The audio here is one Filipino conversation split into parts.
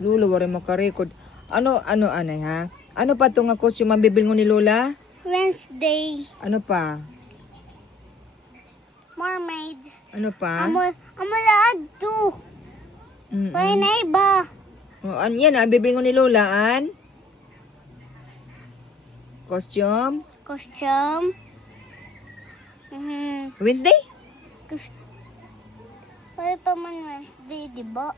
Lula, wala makarecord. Ano, anay, ha? Ano pa itong costume ang bibil ni Lola? Wednesday. Ano pa? Mermaid. Ano pa? Amulaad to. Mm-mm. Wala na iba. Oh, yan, ang bibil ni Lola, an? Costume? Costume. Wednesday? Wala pa man Wednesday, di ba?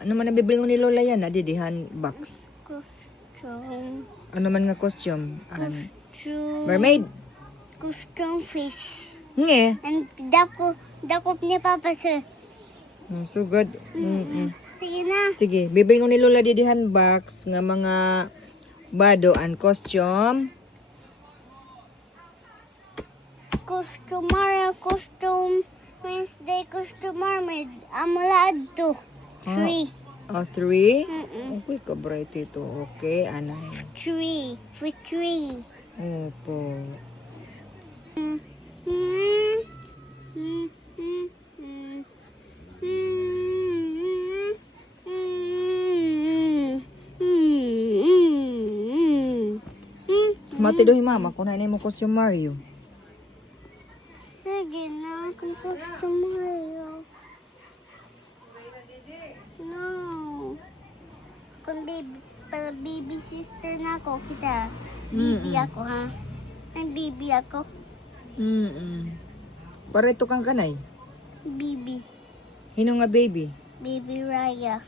Ano man ang bibil ni Lola yan, adidihan box. Costume. Ano man nga costume? Costume. Mermaid? Costume fish. Nge. And dako ni Papa sir. Oh, so good. Sige na. Sige, bibil ni Lola didihan box nga mga bado and costume. Costume Mara, costume Wednesday, costume mermaid. Amulaad to. 3. Oh, 3? Okay, ka-bright ito. Okay, ano? 3. For 3. Opo. Mati dohi mama, kunain mo costume Mario. Sige na, kung costume Mario. No. Kung baby sister na ako, kita. Baby ako, ha? Ang baby ako. Pareto kang kanay. Baby. Hino nga baby? Baby Raya.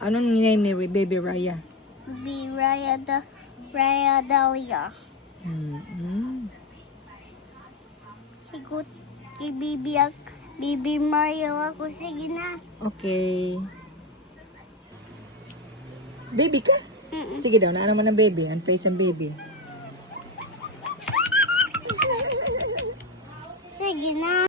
Anong name ni baby Raya? Baby Raya Dahlia. Ikot kay Baby Mario ako. Sige na. Okay. Baby ka? Sige daw, naano mo ng baby. Ang face ng baby.